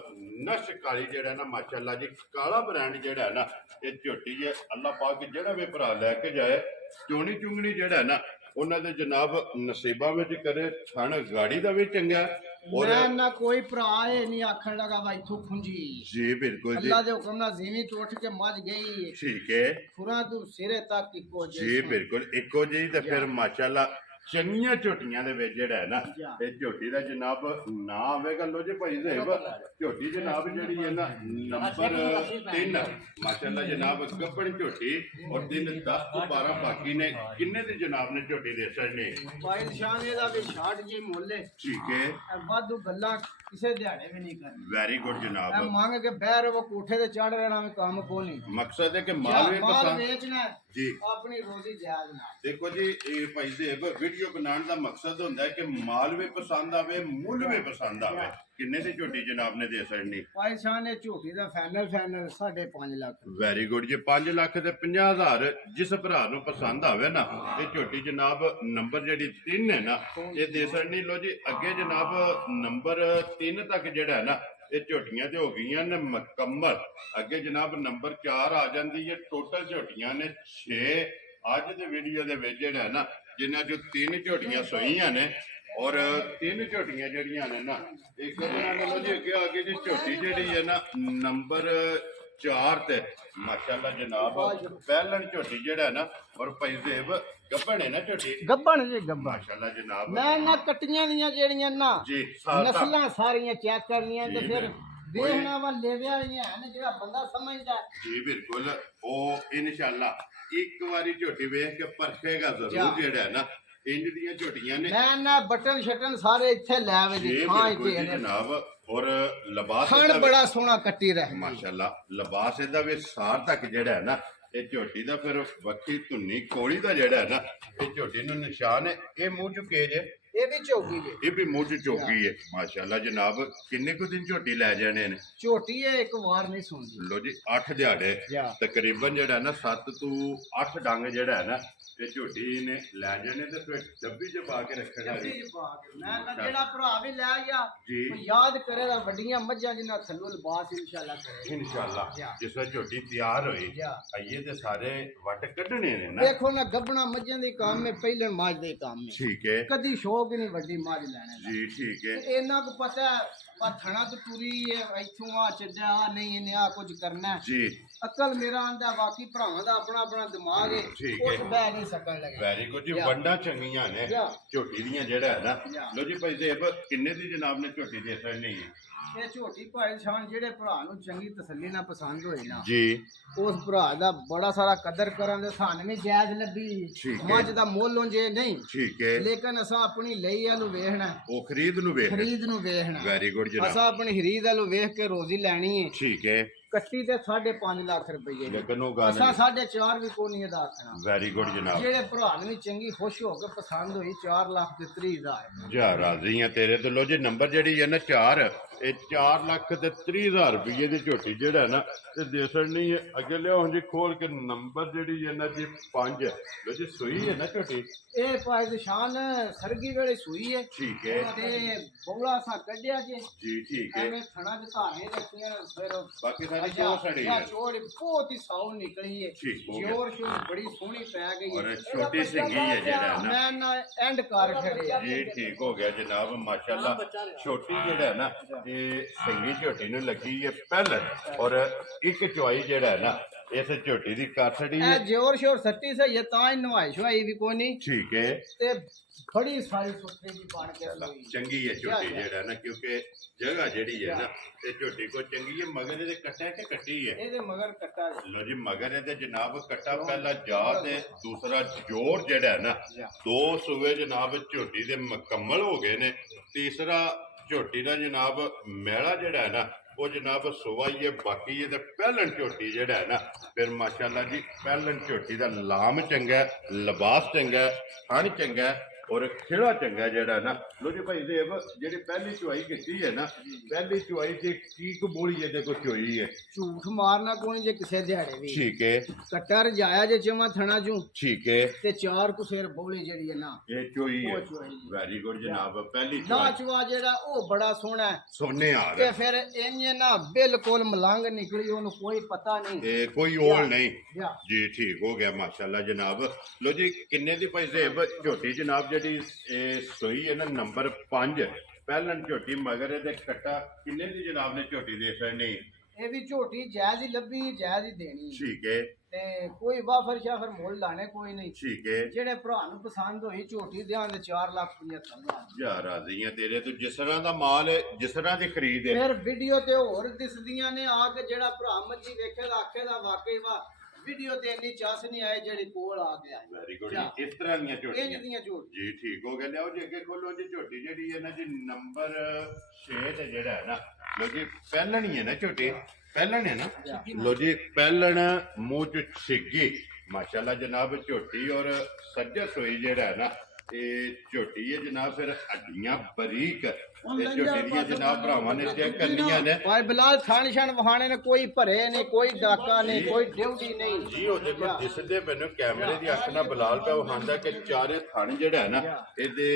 ਨਸ਼ ਕਾਲੀ ਜਿਹੜਾ ਨਾ ਮਾਸ਼ਾਅੱਲਾ ਜੀ ਕਾਲਾ ਬ੍ਰਾਂਡ ਜਿਹੜਾ ਹੈ ਨਾ ਇਹ ਝੋਟੀ ਹੈ ਅੱਲਾਹ ਪਾਕ ਜਿਹੜਾ ਵੀ ਭਰਾ ਲੈ ਕੇ ਜਾਏ ਚੋਣੀ ਚੁੰਗਣੀ ਜਿਹੜਾ ਹੈ ਨਾ ਉਹਨਾਂ ਦੇ ਜਨਾਬ ਨਸੀਬਾਂ ਵਿੱਚ ਕਰੇ ਥਣ ਗਾੜੀ ਦਾ ਵੀ ਚੰਗਾ ਮੈਂ ਨਾ ਕੋਈ ਭਰਾ ਇਹ ਨਹੀਂ ਆਖਣ ਲਗਾ ਵਾ ਇਥੋਂ ਖੁੰਜੀ ਜੀ ਬਿਲਕੁਲ ਜੀ ਅੱਲਾ ਦੇ ਹੁਕਮ ਨਾਲ ਜ਼ਮੀਨ ਤੋਂ ਉੱਠ ਕੇ ਮੱਝ ਗਈ ਠੀਕ ਹੈ ਫੁਰਾਂ ਤੋਂ ਸਿਰੇ ਤੱਕ ਇੱਕੋ ਜੀ ਬਿਲਕੁਲ ਇੱਕੋ ਜਿਹੀ ਤੇ ਫਿਰ ਮਾਸ਼ਾਅੱਲਾ ਚੰਗੀਆਂ ਝੋਟੀਆਂ ਦੇ ਵਿੱਚ ਜਿਹੜਾ ਹੈ ਨਾ ਇਹ ਝੋਟੀ ਦਾ ਜਨਾਬ ਨਾ ਆਵੇਗਾ ਲੋ ਜੀ ਭਾਈ ਸਾਹਿਬ ਝੋਟੀ ਜਨਾਬ ਜਿਹੜੀ ਹੈ ਨਾ ਨੰਬਰ 3 ਮਾਸ਼ਾਅੱਲਾ ਜਨਾਬ ਗੱਬੜ ਝੋਟੀ ਔਰ ਦਿਨ 10 ਤੋਂ 12 ਬਾਕੀ ਨੇ ਕਿੰਨੇ ਦੀ ਜਨਾਬ ਨੇ ਝੋਟੀ ਦੇ ਸੜਨੇ ਭਾਈ ਨਿਸ਼ਾਨ ਇਹਦਾ ਵੀ 60 ਜੀ ਮੁੱਲ ਹੈ ਠੀਕ ਹੈ ਵਾਧੂ ਗੱਲਾਂ ਕਿਸੇ ਦਿਹਾੜੇ ਵੀ ਨਹੀਂ ਕਰਨੀ ਵੈਰੀ ਗੁੱਡ ਜਨਾਬ ਮੈਂ ਮੰਗ ਕੇ ਬਹਿ ਰਵੋ ਕੋਠੇ ਤੇ ਚੜ ਰਹਿਣਾ ਮੈਂ ਕੰਮ ਕੋ ਨਹੀਂ ਮਕਸਦ ਹੈ ਕਿ ਮਾਲ ਵੀ ਪਸੰਦ ਵੇਚਣਾ ਜੀ ਆਪਣੀ ਰੋਜ਼ੀ ਜਾਇਜ਼ ਨਾਲ ਦੇਖੋ ਜੀ ਇਹ ਭਾਈ ਸਾਹਿਬ ਵੀਡੀਓ ਬਣਾਉਣ ਦਾ ਮਕਸਦ ਹੁੰਦਾ ਹੈ ਕਿ ਮਾਲ ਵੀ ਪਸੰਦ ਆਵੇ ਮੁੱਲ ਵੀ ਪਸੰਦ ਆਵੇ ਕਿੰਨੇ ਦੀ ਝੋਟੀ ਜਨਾਬ ਨੇ ਦੇ ਸੜਨੀ ਭਾਈ ਸ਼ਾਨ ਨੇ ਝੋਟੀ ਦਾ ਫਾਈਨਲ 5.5 ਲੱਖ ਵੈਰੀ ਗੁੱਡ ਜੀ 5 ਲੱਖ ਤੇ 50,000 ਜਿਸ ਭਰਾ ਨੂੰ ਪਸੰਦ ਆਵੇ ਨਾ ਇਹ ਝੋਟੀ ਜਨਾਬ ਨੰਬਰ ਜਿਹੜੀ 3 ਹੈ ਨਾ ਇਹ ਦੇ ਸੜਨੀ ਲੋ ਜੀ ਅੱਗੇ ਜਨਾਬ ਨੰਬਰ 3 ਤੱਕ ਜਿਹੜਾ ਹੈ ਨਾ ਇਹ ਝੋਟੀਆਂ ਤੇ ਹੋ ਗਈਆਂ ਨੇ ਮੁਕੰਮਲ ਅੱਗੇ ਜਨਾਬ ਨੰਬਰ 4 ਆ ਜਾਂਦੀ ਹੈ ਟੋਟਲ ਝੋਟੀਆਂ ਨੇ 6 ਅੱਜ ਦੇ ਵੀਡੀਓ ਦੇ ਵਿੱਚ ਜਿਹੜਾ ਹੈ ਨਾ ਜਿਨ੍ਹਾਂ ਚੋਂ 3 ਝੋਟੀਆਂ ਸੋਈਆਂ ਨੇ ਔਰ 3 ਝੋਟੀਆਂ ਜਿਹੜੀਆਂ ਨੇ ਨਾ ਇੱਕ ਉਹਨਾਂ ਨੇ ਲੋ ਜੀ ਅੱਗੇ ਦੀ ਝੋਟੀ ਜਿਹੜੀ ਹੈ ਨਾ ਨੰਬਰ 4 ਤੇ ਮਾਸ਼ਾਅੱਲਾ ਜਨਾਬ ਪਹਿਲਣ ਝੋਟੀ ਜਿਹੜਾ ਹੈ ਨਾ ਔਰ ਭਾਈ ਸਾਹਿਬ ਗੱਬਣ ਹੈ ਨਾ ਝੋਟੀ ਗੱਬਣ ਜੀ ਗੱਬਣ ਮਾਸ਼ਾਅੱਲਾ ਜਨਾਬ ਮੈਂ ਨਾ ਕੱਟੀਆਂ ਦੀਆਂ ਜਿਹੜੀਆਂ ਨਾ ਜੀ ਨਸਲਾਂ ਸਾਰੀਆਂ ਚੈੱਕ ਕਰਨੀਆਂ ਤੇ ਫਿਰ ਦੇਖਣਾ ਵਾ ਲੇਵਿਆ ਹੋਈਆਂ ਹਨ ਜਿਹੜਾ ਬੰਦਾ ਸਮਝਦਾ ਜੀ ਬਿਲਕੁਲ ਉਹ ਇਨਸ਼ਾਅੱਲਾ ਇੱਕ ਵਾਰੀ ਝੋਟੀ ਵੇਖ ਕੇ ਪਰਖੇਗਾ ਜ਼ਰੂਰ ਜਿਹੜਾ ਹੈ ਨਾ ਇੰਜ ਦੀਆਂ ਝੋਟੀਆਂ ਨੇ ਮੈਂ ਨਾ ਬਟਨ ਸ਼ਟਨ ਸਾਰੇ ਇੱਥੇ ਲੈ ਆਵੇ ਜੀ ਜੀ ਥਾਂ ਬਿਲਕੁਲ ਇੱਥੇ ਜੀ ਜਨਾਬ ਔਰ ਲਿਬਾਸ ਖਾਣ ਇਹਦਾ ਬੜਾ ਸੋਹਣਾ ਕੱਟੀ ਰਹੇ ਮਾਸ਼ਾਅੱਲਾ ਲਿਬਾਸ ਇਹਦਾ ਵੀ ਸਾਰ ਤੱਕ ਜਿਹੜਾ ਹੈ ਨਾ ਇਹ ਝੋਟੀ ਦਾ ਫਿਰ ਵੱਖੀ ਧੁੰਨੀ ਕੋਲੀ ਦਾ ਜਿਹੜਾ ਹੈ ਨਾ ਇਹ ਝੋਟੀ ਨੂੰ ਨਿਸ਼ਾਨ ਹੈ ਇਹ ਮੂੰਹ ਚੁੱਕੇ ਜੇ ਇਹ ਵੀ ਝੋਕੀ ਜੇ ਇਹ ਵੀ ਮੂੰਹ ਚ ਚੋਕੀ ਹੈ ਮਾਸ਼ਾਅੱਲਾ ਜਨਾਬ ਕਿੰਨੇ ਕੁ ਦਿਨ ਝੋਟੀ ਲੈ ਜਾਣੇ ਨੇ ਝੋਟੀ ਇਹ ਇੱਕ ਵਾਰ ਨਹੀਂ ਸੁਣਦੀ ਲੋ ਜੀ 8 ਦਿਹਾੜੇ ਤਕਰੀਬਨ ਜਿਹੜਾ ਨਾ 7 ਤੋਂ 8 ਡੰਗ ਜਿਹੜਾ ਹੈ ਨਾ ਇਹ ਝੋਟੀ ਨੇ ਲੈ ਜਾਣੇ ਤੇ ਫਿਰ ਡੱਬੀ 'ਚ ਪਾ ਕੇ ਰੱਖਣਾ ਜੀ ਮੈਂ ਤਾਂ ਜਿਹੜਾ ਭਰਾ ਵੀ ਲੈ ਗਿਆ ਜੀ ਉਹ ਯਾਦ ਕਰੇਗਾ ਵੱਡੀਆਂ ਮੱਝਾਂ ਜਿਨ੍ਹਾਂ ਥੱਲੋਂ ਲਿਬਾਸ ਇਨਸ਼ਾਅੱਲਾ ਕਰੇ ਇਨਸ਼ਾਅੱਲਾ ਜਿਸ ਵੇਲੇ ਝੋਟੀ ਤਿਆਰ ਹੋਈ ਆਈਏ ਤੇ ਸਾਰੇ ਵੱਟ ਕੱਢਣੇ ਨੇ ਨਾ ਦੇਖੋ ਨਾ ਗੱਬਣਾ ਮੱਝਾਂ ਦੇ ਕੰਮ ਹੈ ਪਹਿਲੇ ਮੱਝ ਦੇ ਕੰਮ ਹੈ ਠੀਕ ਹੈ ਕਦੀ ਸ਼ੌਕ ਹੀ ਨਹੀਂ ਵੱਡੀ ਮੱਝ ਲੈਣੇ ਦਾ ਜੀ ਠੀਕ ਹੈ ਤੇ ਇਹਨਾਂ ਕੋ ਪਤਾ ਆ ਥਣਾ ਤੋਂ ਪੂਰੀ ਹੈ ਇੱਥੋਂ ਆ ਚੱਲਿਆ ਨਹੀਂ ਇਹਨੇ ਆ ਕੁਝ ਕਰਨਾ ਜੀ ਅਕਲ ਮੇਰਾ ਆਂਦਾ ਬਾਕੀ ਭਰਾਵਾਂ ਦਾ ਆਪਣਾ ਆਪਣਾ ਦਿਮਾਗ ਹੈ ਠੀਕ ਉਹ ਹੈ। ਬਹਿ ਨਹੀਂ ਸਕਣ ਲੱਗਾ ਵੈਰੀ ਗੁੱਡ ਜੀ ਵੰਡਾ ਚੰਗੀਆਂ ਨੇ ਝੋਟੀ ਦੀਆਂ ਜਿਹੜਾ ਹੈ ਨਾ ਲੋ ਜੀ ਭਾਈ ਸਾਹਿਬ ਕਿੰਨੇ ਦੀ ਜਨਾਬ ਨੇ ਝੋਟੀ ਦੇ ਸੜਨੀ ਹੈ ਇਹ ਝੋਟੀ ਭਾਈ ਸ਼ਾਨ ਜਿਹੜੇ ਭਰਾ ਨੂੰ ਚੰਗੀ ਤਸੱਲੀ ਨਾਲ ਪਸੰਦ ਹੋਏ ਨਾ ਜੀ ਉਸ ਭਰਾ ਦਾ ਬੜਾ ਸਾਰਾ ਕਦਰ ਕਰਨ ਦੇ ਸਾਨੂੰ ਵੀ ਜਾਇਜ਼ ਲੱਭੀ ਠੀਕ ਹੈ। ਮੱਝ ਦਾ ਮੁੱਲ ਉਂਝੇ ਨਹੀਂ ਠੀਕ ਹੈ ਲੇਕਿਨ ਅਸਾਂ ਆਪਣੀ ਲਈ ਵਾਲੂ ਵੇਖਣਾ ਉਹ ਖਰੀਦ ਨੂੰ ਵੇਖ ਖਰੀਦ ਨੂੰ ਵੇਖਣਾ ਵੈਰੀ ਗੁੱਡ ਜਨਾਬ ਅਸਾਂ ਆਪਣੀ ਖਰੀਦ ਵਾਲੂ ਵੇਖ ਕੇ ਰੋਜ਼ੀ ਲੈਣੀ ਹੈ ਠੀਕ ਹੈ ਕੱਟੀ ਤੇ 5.5 ਲੱਖ ਰੁਪਏ ਦੀ ਲੇਕਿਨ ਉਹ ਗੱਲ ਅਸਾਂ 4.5 ਵੀ ਕੋਈ ਨਹੀਂ ਅਦਾ ਕਰਨਾ ਵੈਰੀ ਗੁੱਡ ਜਨਾਬ ਜਿਹੜੇ ਭਰਾ ਨੂੰ ਵੀ ਚੰਗੀ ਖੁਸ਼ ਹੋ ਕੇ ਪਸੰਦ ਹੋਈ 4 ਲੱਖ ਤੇ 30,000 ਜਾ ਰਾਜ਼ੀ ਆ ਤੇਰੇ ਤੋਂ ਲੋ ਜੀ ਨੰਬਰ ਜਿਹੜੀ ਹੈ ਨਾ 4 ਇਹ 4 ਲੱਖ ਤੇ 30,000 ਰੁਪਏ ਦੀ ਝੋਟੀ ਜਿਹੜਾ ਨਾ ਤੇ ਦੇਸਣ ਨਹੀਂ ਹੈ ਅੱਗੇ ਲਿਓ ਹੁਣ ਜੀ ਖੋਲ ਕੇ ਨੰਬਰ ਜਿਹੜੀ ਹੈ ਨਾ ਜੀ 5 ਲੋ ਜੀ ਸੂਈ ਹੈ ਨਾ ਝੋਟੀ ਇਹ ਭਾਈ ਦੀ ਸ਼ਾਨ ਸਰਗੀ ਵੇਲੇ ਸੂਈ ਹੈ ਠੀਕ ਹੈ ਤੇ ਬੋਲਾ ਸਾ ਕੱਢਿਆ ਜੇ ਜੀ ਠੀਕ ਹੈ ਐਵੇਂ ਥਣਾ ਦੇ ਧਾਰੇ ਰੱਖੀਆਂ ਫਿਰ ਬਾਕੀ ਸਾਰੀ ਚੋ ਸੜੀ ਹੈ ਚੋੜ ਬਹੁਤ ਹੀ ਸਾਉ ਨਿਕਲੀ ਹੈ ਠੀਕ ਹੋ ਗਿਆ ਜੋਰ ਸ਼ੋਰ ਬੜੀ ਸੋਹਣੀ ਪੈ ਗਈ ਔਰ ਹੈ ਛੋਟੀ ਸਿੰਗੀ ਹੈ ਜਿਹੜਾ ਨਾ ਮੈਂ ਨਾ ਐਂਡ ਕਰ ਖੜੇ ਜੀ ਠੀਕ ਹੋ ਗਿਆ ਜਨਾਬ ਮਾਸ਼ਾਅੱਲਾ ਛੋਟੀ ਜਿਹੜਾ ਹੈ ਨਾ ਇਹ ਸਿੰਗੀ ਝੋਟੀ ਨੂੰ ਲੱਗੀ ਹੈ ਪਹਿਲ ਔਰ ਇੱਕ ਚੁਆਈ ਜਿਹੜਾ ਹੈ ਨਾ ਇਸ ਝੋਟੀ ਦੀ ਕਾਠੜੀ ਹੈ ਇਹ ਜੋਰ ਸ਼ੋਰ ਸੱਟੀ ਸਹੀ ਹੈ ਤਾਂ ਹੀ ਨਵਾਈ ਸ਼ਵਾਈ ਵੀ ਕੋਈ ਨਹੀਂ ਠੀਕ ਹੈ ਤੇ ਬੜੀ ਸਾਰੀ ਸੁੱਤੇ ਦੀ ਬਣ ਕੇ ਸੋਈ ਚੰਗੀ ਹੈ ਝੋਟੀ ਜਿਹੜਾ ਨਾ ਕਿਉਂਕਿ ਜਗ੍ਹਾ ਜਿਹੜੀ ਹੈ ਨਾ ਇਹ ਝੋਟੀ ਕੋ ਚੰਗੀ ਹੈ ਮਗਰ ਇਹਦੇ ਕੱਟਾ ਕਿ ਕੱਟੀ ਹੈ ਇਹਦੇ ਮਗਰ ਕੱਟਾ ਲੋ ਜੀ ਮਗਰ ਇਹਦੇ ਜਨਾਬ ਕੱਟਾ ਪਹਿਲਾ ਜਾ ਤੇ ਦੂਸਰਾ ਜੋਰ ਜਿਹੜਾ ਹੈ ਨਾ ਦੋ ਸੂਏ ਜਨਾਬ ਝੋਟੀ ਦੇ ਮੁਕੰਮਲ ਹੋ ਗਏ ਨੇ ਤੀਸਰਾ ਝੋਟੀ ਦਾ ਜਨਾਬ ਮੈਲਾ ਜਿਹੜਾ ਹੈ ਨਾ ਉਹ ਜਨਾਬ ਸੁਵਾਈ ਹੈ ਬਾਕੀ ਇਹਦਾ ਪਹਿਲਣ ਝੋਟੀ ਜਿਹੜਾ ਹੈ ਨਾ ਫਿਰ ਮਾਸ਼ਾਅੱਲਾ ਜੀ ਪਹਿਲਣ ਝੋਟੀ ਦਾ ਲਾਮ ਚੰਗਾ ਹੈ, ਲਿਬਾਸ ਚੰਗਾ ਹੈ, ਥਣ ਚੰਗਾ ਹੈ ਔਰ ਖੇੜਾ ਚੰਗਾ ਜਿਹੜਾ ਨਾ ਲੋ ਜੀ ਭਾਈ ਦੇਵ ਜਿਹੜੀ ਪਹਿਲੀ ਚੁਆਈ ਕੀਤੀ ਹੈ ਨਾ ਪਹਿਲੀ ਚੁਆਈ ਦੀ ਕੀ ਕਬੂਲੀ ਇਹਦੇ ਕੋਲ ਚੋਈ ਹੈ ਝੂਠ ਮਾਰਨਾ ਕੋਈ ਜੇ ਕਿਸੇ ਦਿਹਾੜੇ ਵੀ ਠੀਕ ਹੈ ਕੱਟਾ ਰਜਾਇਆ ਜੇ ਚਵਾਂ ਥਣਾ ਚੋਂ ਠੀਕ ਹੈ ਤੇ ਚਾਰ ਕੁ ਸਿਰ ਬੋਲੀ ਜਿਹੜੀ ਹੈ ਨਾ ਇਹ ਚੋਈ ਹੈ ਉਹ ਚੋਈ ਹੈ। ਵੈਰੀ ਗੁੱਡ ਜਨਾਬ ਪਹਿਲੀ ਨਾ ਚੁਆਈ ਚਵਾ ਜਿਹੜਾ ਉਹ ਬੜਾ ਸੋਹਣਾ ਹੈ ਸੋਨੇ ਆ ਤੇ ਫਿਰ ਇੰਜ ਨਾ ਬਿਲਕੁਲ ਮਲੰਗ ਨਿਕਲੀ ਉਹਨੂੰ ਕੋਈ ਪਤਾ ਨਹੀਂ ਇਹ ਕੋਈ ਓਲ ਨਹੀਂ ਜਾ ਜੀ ਠੀਕ ਹੋ ਗਿਆ ਮਾਸ਼ਾਅੱਲਾ ਜਨਾਬ ਲੋ ਜੀ ਕਿੰਨੇ ਦੀ ਭਾਈ ਜ਼ੇਬ ਝੋਟੀ ਜਨਾਬ ਜਿਹੜੀ ਇਹ ਸੋਈ ਹੈ ਨਾ ਨੰਬਰ 5 ਪਹਿਲਣ ਝੋਟੀ ਮਗਰ ਇਹਦੇ ਕੱਟਾ ਕਿੰਨੇ ਦੀ ਜਨਾਬ ਨੇ ਝੋਟੀ ਦੇ ਸਕਣੀ ਇਹ ਵੀ ਝੋਟੀ ਜਾਇਜ਼ ਹੀ ਲੱਭੀ ਜਾਇਜ਼ ਹੀ ਦੇਣੀ ਠੀਕ ਹੈ ਤੇ ਕੋਈ ਵਾਫਰ ਸ਼ਾਫਰ ਮੁੱਲ ਲਾਣੇ ਕੋਈ ਨਹੀਂ ਠੀਕ ਹੈ ਜਿਹੜੇ ਭਰਾ ਨੂੰ ਪਸੰਦ ਹੋਈ ਝੋਟੀ ਦਿਆਂ ਦੇ 4,75,000 ਜਾ ਰਾਜ਼ੀਆਂ ਤੇਰੇ ਤੂੰ ਜਿਸ ਤਰ੍ਹਾਂ ਦਾ ਮਾਲ ਹੈ ਜਿਸ ਤਰ੍ਹਾਂ ਦੀ ਖਰੀਦ ਹੈ ਫਿਰ ਵੀਡੀਓ ਤੇ ਹੋਰ ਦਿਸਦੀਆਂ ਨੇ ਆ ਕੇ ਜਿਹੜਾ ਭਰਾ ਮੱਝੀ ਵੇਖੇਗਾ ਆਖੇਗਾ ਵਾਕਈ ਵਾ ਵੀਡੀਓ ਤੇ ਇੰਨੀ ਚਾਸ ਨਹੀਂ ਆਏ ਜਿਹੜੀ ਕੋਲ ਆ ਗਿਆ ਵੈਰੀ ਗੁੱਡ ਇਸ ਤਰ੍ਹਾਂ ਦੀਆਂ ਝੋਟੀਆਂ ਇੰਜ ਦੀਆਂ ਝੋਟੀ ਜੀ ਠੀਕ ਹੋ ਗਿਆ ਲਿਆਓ ਜੀ ਅੱਗੇ ਖੋਲੋ ਜੀ ਝੋਟੀ ਜਿਹੜੀ ਹੈ ਨਾ ਜੀ ਨੰਬਰ 6 ਤੇ ਜਿਹੜਾ ਹੈ ਨਾ ਲੋ ਜੀ ਪਹਿਲਣ ਹੀ ਹੈ ਨਾ ਝੋਟੀ ਪਹਿਲਣ ਹੈ ਨਾ ਲੋ ਜੀ ਪਹਿਲਣ ਮੂੰਹ ਚ ਛਿੱਗੀ ਮਾਸ਼ਾਅੱਲਾ ਜਨਾਬ ਝੋਟੀ ਔਰ ਸੱਜਰ ਸੋਈ ਜਿਹੜਾ ਹੈ ਨਾ ਇਹ ਝੋਟੀ ਹੈ ਜਨਾਬ ਫਿਰ ਹੱਡੀਆਂ ਬਰੀਕ ਤੇ ਝੋਟੀ ਦੀਆਂ ਜਨਾਬ ਭਰਾਵਾਂ ਨੇ ਚੈੱਕ ਕਰਨੀਆਂ ਨੇ ਭਾਈ ਬਿਲਾਲ ਥਾਣ ਛਣ ਵਹਾਣੇ ਨੇ ਕੋਈ ਭਰੇ ਨਹੀਂ ਕੋਈ ਡਾਕਾ ਨਹੀਂ ਕੋਈ ਡਿਊਟੀ ਨਹੀਂ ਜੀ ਉਹਦੇ ਕੋਲ ਦਿਸਦੇ ਮੈਨੂੰ ਕੈਮਰੇ ਦੀ ਅੱਖ ਨਾਲ ਬਲਾਲ ਪਿਆ ਵਹਾਂਦਾ ਕਿ ਚਾਰੇ ਥਣ ਜਿਹੜਾ ਹੈ ਨਾ ਇਹਦੇ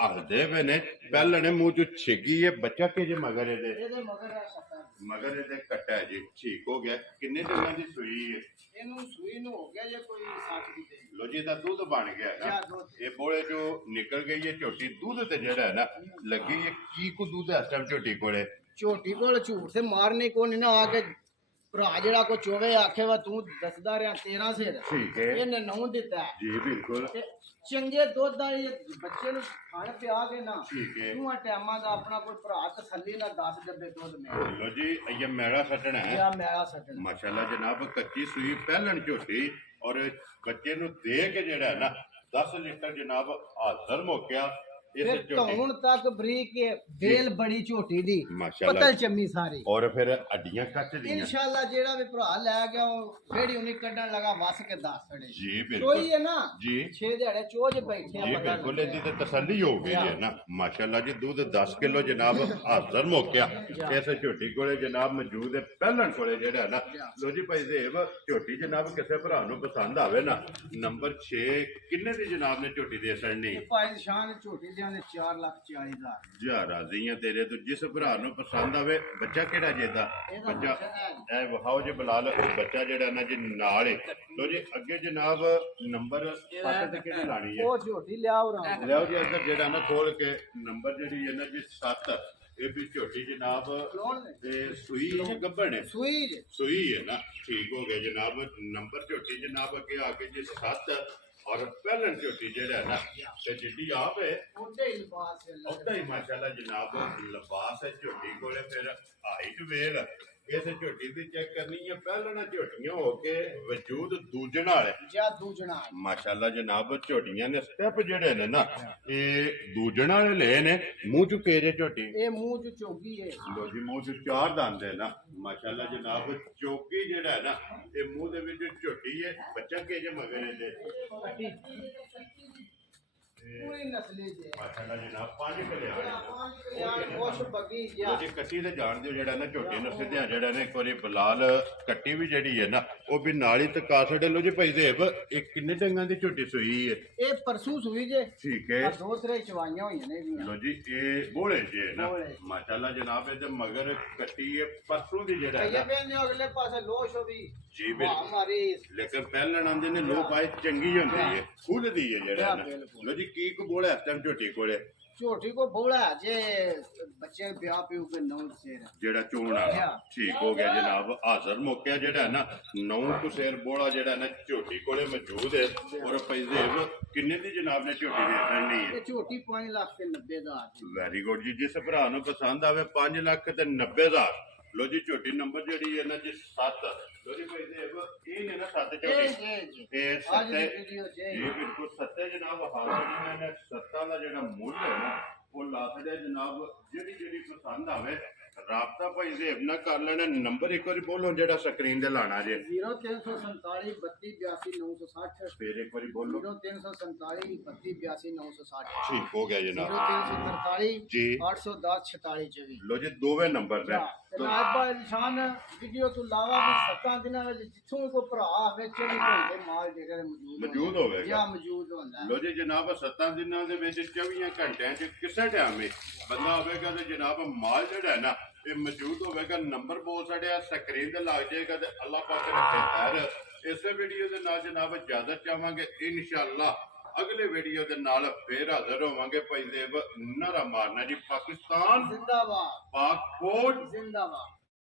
ਹਲਦੇ ਪਏ ਨੇ ਪਹਿਲਾਂ ਨੇ ਮੂੰਹ ਚ ਛਿੱਗੀ ਹੈ ਬੱਚਾ ਕਿ ਜੇ ਮਗਰ ਇਹਦੇ ਇਹਦੇ ਮਗਰ ਆ ਸਕਦਾ ਮਗਰ ਇਹਦੇ ਕੱਟਾ ਹੈ ਜੀ ਠੀਕ ਹੋ ਗਿਆ ਕਿੰਨੇ ਦਿਨਾਂ ਦੀ ਸੂਈ ਹੈ ਇਹਨੂੰ ਸੂਈ ਨੂੰ ਹੋ ਗਿਆ ਜੇ ਕੋਈ 60 ਦੀ ਤੇ ਲੋ ਜੀ ਦਾ ਦੁੱਧ ਬਣ ਗਿਆ ਹੈ ਜਾਂ ਨਾ ਦੁੱਧ। ਇਹ ਬੋਲੇ ਜੋ ਨਿਕਲ ਗਈ ਹੈ ਝੋਟੀ ਦੁੱਧ ਤੇ ਜਿਹੜਾ ਹੈ ਨਾ ਲੱਗੀ ਹੈ ਕੀ ਕੁ ਦੁੱਧ ਹੈ ਇਸ ਟਾਈਮ ਝੋਟੀ ਕੋਲੇ ਝੋਟੀ ਕੋਲ ਝੂਠ ਤੇ ਮਾਰਨੀ ਕੋਈ ਨਹੀਂ ਨਾ ਆ ਕੇ ਭਰਾ ਜਿਹੜਾ ਕੋ ਚੋਵੇ ਆਖੇ ਵਾ ਤੂੰ ਦੱਸਦਾ ਰਿਹਾ 13 ਸਿਰ ਠੀਕ ਹੈ ਇਹਨੇ 9 ਦਿੱਤਾ ਹੈ। ਜੀ ਬਿਲਕੁਲ ਤੇ ਚੰਗੇ ਦੁੱਧ ਦਾ ਇਹ ਬੱਚੇ ਨੂੰ ਖਾਣ ਪਿਆ ਕੇ ਨਾ ਠੀਕ ਹੈ ਤੂੰ ਆ ਟਾਈਮਾਂ ਦਾ ਆਪਣਾ ਕੋਈ ਭਰਾ ਤਸੱਲੀ ਨਾਲ 10 ਡੱਬੇ ਦੁੱਧ ਮੈਂ ਲੋ ਜੀ ਇਹ ਮੈਲਾ ਸੱਟਣਾ ਹੈ ਜਾਂ ਮੈਲਾ ਸੱਜਣ ਮਾਸ਼ਾਅੱਲਾ ਜਨਾਬ ਕੱਚੀ ਸੂਈ ਪਹਿਲਣ ਝੋਟੀ ਔਰ ਬੱਚੇ ਨੂੰ ਦੇ ਕੇ ਜਿਹੜਾ ਹੈ ਨਾ 10 ਲੀਟਰ ਜਨਾਬ ਹਾਜ਼ਰ ਮੋਕਿਆ ਇਸ ਫਿਰ ਝੋਟੀ ਧੌਣ ਤੱਕ ਬਰੀਕ ਹੈ, ਵੇਲ ਬੜੀ ਝੋਟੀ ਦੀ ਮਾਸ਼ਾਅੱਲਾ ਪਤਲ ਚੰਮੀ ਸਾਰੀ ਔਰ ਫਿਰ ਹੱਡੀਆਂ ਕੱਚ ਦੀਆਂ ਇਨਸ਼ਾਅੱਲਾ ਜਿਹੜਾ ਵੀ ਭਰਾ ਲੈ ਗਿਆ ਉਹ ਫੇੜੀ ਉਨੀ ਕੱਢਣ ਲਗਾ ਵਸ ਕੇ ਦੱਸ ਛੜੇ ਜੀ ਬਿਲਕੁਲ ਕੋਈ ਹੈ ਨਾ ਜੀ 6 ਦਿਹਾੜੇ ਚੋਜ ਬੈਠੇ ਆ ਜੀ ਪਤਾ ਬਿਲਕੁਲ ਇਹਦੀ ਤੇ ਤਸੱਲੀ ਹੋ ਗਈ ਹੈ ਨਾ ਮਾਸ਼ਾਅੱਲਾ ਜੀ ਦੁੱਧ 10 ਕਿਲੋ ਜਨਾਬ ਹਾਜ਼ਰ ਮੋਕਿਆ ਇਸ ਝੋਟੀ ਕੋਲੇ ਜਨਾਬ ਮੌਜੂਦ ਹੈ ਪਹਿਲਣ ਕੋਲੇ ਜਿਹੜਾ ਨਾ ਲੋ ਜੀ ਭਾਈ ਦੇਵ ਝੋਟੀ ਜਨਾਬ ਕਿਸੇ ਭਰਾ ਨੂੰ ਪਸੰਦ ਆਵੇ ਨਾ ਨੰਬਰ 6 ਕਿੰਨੇ ਦੀ ਜਨਾਬ ਨੇ ਝੋਟੀ ਦੇ ਸੜਨੀ ਇਹ ਭਾਈ ਨਿਸ਼ਾਨ ਝੋਟੀ ਦਿਆਂ ਦੇ 4,40,000 ਜਾ ਰਾਜ਼ੀਆਂ ਤੇਰੇ ਤੋਂ ਜਿਸ ਭਰਾ ਨੂੰ ਪਸੰਦ ਆਵੇ ਬੱਚਾ ਕਿਹੜਾ ਜੇਦਾ ਇਹਦਾ ਬੱਚਾ ਬੱਚਾ ਹੈ ਜੀ। ਇਹ ਵਹਾਓ ਜੀ ਬਲਾਲ ਬੱਚਾ ਜਿਹੜਾ ਨਾ ਜੀ ਨਾਲ ਹੈ ਲੋ ਜੀ ਅੱਗੇ ਜਨਾਬ ਨੰਬਰ 7 ਤੇ ਕਿਹੜੀ ਲਾਣੀ ਹੈ ਉਹ ਝੋਟੀ ਲਿਆਓ ਰਾਂ ਲਿਆਓ ਜੀ ਅੰਦਰ ਜਿਹੜਾ ਨਾ ਖੋਲ ਕੇ ਨੰਬਰ ਜਿਹੜੀ ਹੈ ਨਾ ਜੀ 7 ਇਹ ਵੀ ਝੋਟੀ ਜਨਾਬ ਕੌਣ ਨੇ ਤੇ ਸੂਈ ਹੈ ਗੱਭਣ ਹੈ ਸੂਈ ਜੇ ਸੂਈ ਹੈ ਨਾ ਠੀਕ ਹੋ ਗਿਆ ਜਨਾਬ ਨੰਬਰ ਝੋਟੀ ਜਨਾਬ ਅੱਗੇ ਆ ਕੇ ਜੀ 7 ਔਰ ਪਹਿਲਣ ਝੋਟੀ ਜਿਹੜਾ ਹੈ ਨਾ ਤੇ ਜਿੱਡੀ ਆਪ ਹੈ ਉਹਦੇ ਹੀ ਲਿਬਾਸ ਹੈ ਅੱਲਾ ਉਹਦਾ ਹੀ ਮਾਸ਼ਾਅੱਲਾ ਜਨਾਬ ਲਿਬਾਸ ਹੈ ਝੋਟੀ ਕੋਲੇ ਫਿਰ ਹਾਈਟ ਵੇਲ ਇਸ ਝੋਟੀ ਦੀ ਚੈੱਕ ਕਰਨੀ ਹੈ ਪਹਿਲਣਾ ਝੋਟੀਆਂ ਹੋ ਕੇ ਵਜੂਦ ਦੂਜਣ ਵਾਲੇ ਜਾਂ ਦੂਜਣਾ ਮਾਸ਼ਾਅੱਲਾ ਜਨਾਬ ਝੋਟੀਆਂ ਨੇ ਸਟੈਪ ਜਿਹੜੇ ਨੇ ਨਾ ਇਹ ਦੂਜਣ ਵਾਲੇ ਲਏ ਨੇ ਮੂੰਹ ਚ ਕੇਰੇ ਝੋਟੀ ਇਹ ਮੂੰਹ ਚ ਚੋਗੀ ਹੈ ਲੋ ਜੀ ਮੂੰਹ ਚ 4 ਦੰਦ ਹੈ ਨਾ ਮਾਸ਼ਾਅੱਲਾ ਜਨਾਬ ਚੋਕੀ ਜਿਹੜਾ ਹੈ ਨਾ ਇਹ ਮੂੰਹ ਦੇ ਵਿੱਚ ਝੋਟੀ ਹੈ ਬੱਚਾ ਕੇ ਜੇ ਮਗਰ ਇਹਦੇ ਪੂਰੀ ਨਸਲੀ ਜੇ ਮਾਸ਼ਾਅੱਲਾ ਜਨਾਬ 5 ਕਿਲੇ ਯਾਰ ਕੁਛ ਬੱਗੀ ਲੋ ਜਾਂ ਜੀ ਕੱਟੀ ਤੇ ਜਾਣ ਦਿਓ ਜਿਹੜਾ ਨਾ ਝੋਟੀ ਨੂੰ ਸਿੱਧਿਆਂ ਜਿਹੜਾ ਨੇ ਇੱਕ ਵਾਰੀ ਬਲਾਲ ਕੱਟੀ ਵੀ ਜਿਹੜੀ ਹੈ ਨਾ ਉਹ ਵੀ ਨਾਲ ਹੀ ਤਕਾ ਛੱਡੇ ਲੋ ਜੀ ਭਾਈ ਦੇਵ ਇਹ ਕਿੰਨੇ ਡੰਗਾਂ ਦੀ ਝੋਟੀ ਸੂਈ ਹੈ ਇਹ ਪਰਸੂ ਸੂਈ ਜੇ ਠੀਕ ਆ ਹੈ ਦੋ ਤਰੇ ਚਵਾਈਆਂ ਹੋਈਆਂ ਨੇ ਇਹਦੀਆਂ ਲੋ ਜੀ ਇਹ ਬੋਲੇ ਜੀ ਹੈ ਨਾ ਬੋਲੇ। ਮਾਸ਼ਾਅੱਲਾ ਜਨਾਬ ਇਹਦੇ ਮਗਰ ਕੱਟੀ ਹੈ ਪਰਸੋਂ ਦੀ ਜਿਹੜਾ ਹੈ ਇਹ ਨਾ ਪੈਂਦੇ ਅਗਲੇ ਪਾਸੇ ਲੋਸ਼ ਹੋ ਵੀ ਜੀ ਬਿਲਕੁਲ ਹਮਾਰੀ ਲੇਕਿਨ ਪਹਿਲਾਂ ਆਂਦੇ ਨੇ ਲੋਕ ਆਏ ਚੰਗੀ ਹੁੰਦੀ ਹੈ ਖੁੱਲਦੀ ਹੈ ਜਿਹੜਾ ਨਾ ਬਿਲਕੁਲ। ਲੋ ਜੀ ਕੀ ਕੋ ਬੋਲੇ ਇਸ ਟਾਈਮ ਝੋਟੀ ਕੋਲੇ ਝੋਟੀ ਕੋ ਬੋਲਾ ਜੇ ਬੱਚੇ ਵਿਆਹ ਪਿਓ ਕੇ ਨੌ ਸੇਰ ਜਿਹੜਾ ਚੋਣ ਵਾਲਾ ਠੀਕ ਹੋ ਗਿਆ ਜਨਾਬ ਹਾਜ਼ਰ ਮੌਕਿਆ ਜਿਹੜਾ ਨਾ 9 ਕੁਸੇਰ ਬੋਲਾ ਜਿਹੜਾ ਨਾ ਝੋਟੀ ਕੋਲੇ ਮੌਜੂਦ ਹੈ ਔਰ ਪੈਜ਼ੇਬ ਕਿੰਨੇ ਦੀ ਜਨਾਬ ਨੇ ਝੋਟੀ ਦੇ ਦੇਣੀ ਹੈ ਇਹ ਝੋਟੀ 5,90,000 ਦੀ ਵੈਰੀ ਗੁੱਡ ਜੀ ਜਿਸ ਭਰਾ ਨੂੰ ਪਸੰਦ ਆਵੇ 5 ਲੱਖ ਤੇ 90,000 ਲੋ ਜੀ ਝੋਟੀ ਨੰਬਰ ਜਿਹੜੀ ਹੈ ਨਾ ਜੀ 7 ਲੋ ਜੀ ਪੈਜ਼ੇਬ ਇਹ ਨੇ ਨਾ 7 ਝੋਟੀ ਜੀ ਇਹ ਅੱਜ ਦੀ ਸੱਤੇ ਵੀਡੀਓ ਜੇ ਇਹ ਬਿਲਕੁਲ ਸੱਤੇ ਜਨਾਬ ਹਾਜ਼ਰ ਨੇ ਸੱਤਾਂ ਦਾ ਜਿਹੜਾ ਮੁੱਲ ਹੈ ਨਾ ਉਹ ਲਾ ਛੜਿਆ ਜਨਾਬ ਜਿਹੜੀ ਪਸੰਦ ਆਵੇ ਰਾਬਤਾ ਭਾਈ ਜ਼ੇਬ ਨਾਲ ਕਰ ਲੈਣਾ। ਨੰਬਰ ਇੱਕ ਵਾਰੀ ਬੋਲੋ ਜਿਹੜਾ ਸਕਰੀਨ ਤੇ ਲਾਣਾ ਜੇ। 0347 32 82 960 ਫੇਰ ਇੱਕ ਵਾਰੀ ਬੋਲੋ। 0347 32 82 960 ਠੀਕ ਹੋ ਗਿਆ ਜਨਾਬ 0343 ਜੀ। 810 46 24। ਲੋ ਜੀ ਦੋਵੇਂ ਨੰਬਰ ਨੇ ਜਨਾਬ ਭਾਈ ਨਿਸ਼ਾਨ ਵੀਡੀਓ ਤੋਂ ਇਲਾਵਾ ਵੀ 7 ਦਿਨਾਂ ਵਿੱਚ ਜਿੱਥੋਂ ਵੀ ਕੋਈ ਭਰਾ ਆਵੇ 24 ਘੰਟੇ ਮਾਲ ਜਿਹੜਾ ਮੌਜੂਦ ਹੋਵੇਗਾ। ਜਾਂ ਮੌਜੂਦ ਹੁੰਦਾ ਲੋ ਜੀ ਜਨਾਬ 7 ਦਿਨਾਂ ਦੇ ਵਿੱਚ 24 ਘੰਟਿਆਂ 'ਚ ਕਿਸੇ ਟਾਈਮ ਬੰਦਾ ਆਵੇਗਾ ਤੇ ਜਨਾਬ ਮਾਲ ਜਿਹੜਾ ਹੈ ਨਾ ਇਹ ਮੌਜੂਦ ਹੋਵੇਗਾ। ਨੰਬਰ ਬਹੁਤ ਸਾਡੇ ਆ ਸਕਰੀਨ ਤੇ ਲੱਗ ਜਾਏਗਾ ਤੇ ਅੱਲਾਹ ਪਾਕ ਰੱਖੇ ਖੈਰ। ਇਸੇ ਵੀਡੀਓ ਦੇ ਨਾਲ ਜਨਾਬ ਇਜਾਜ਼ਤ ਚਾਹਾਂਗੇ ਇਨਸ਼ਾਅੱਲਾ। ਅਗਲੇ ਵੀਡੀਓ ਦੇ ਨਾਲ ਫੇਰ ਹਾਜ਼ਰ ਹੋਵਾਂਗੇ। ਭਾਈ ਜ਼ੇਬ ਨਾਰਾ ਮਾਰਨਾ ਜੀ ਪਾਕਿਸਤਾਨ ਜ਼ਿੰਦਾਬਾਦ ਪਾਕ ਫੌਜ ਜ਼ਿੰਦਾਬਾਦ।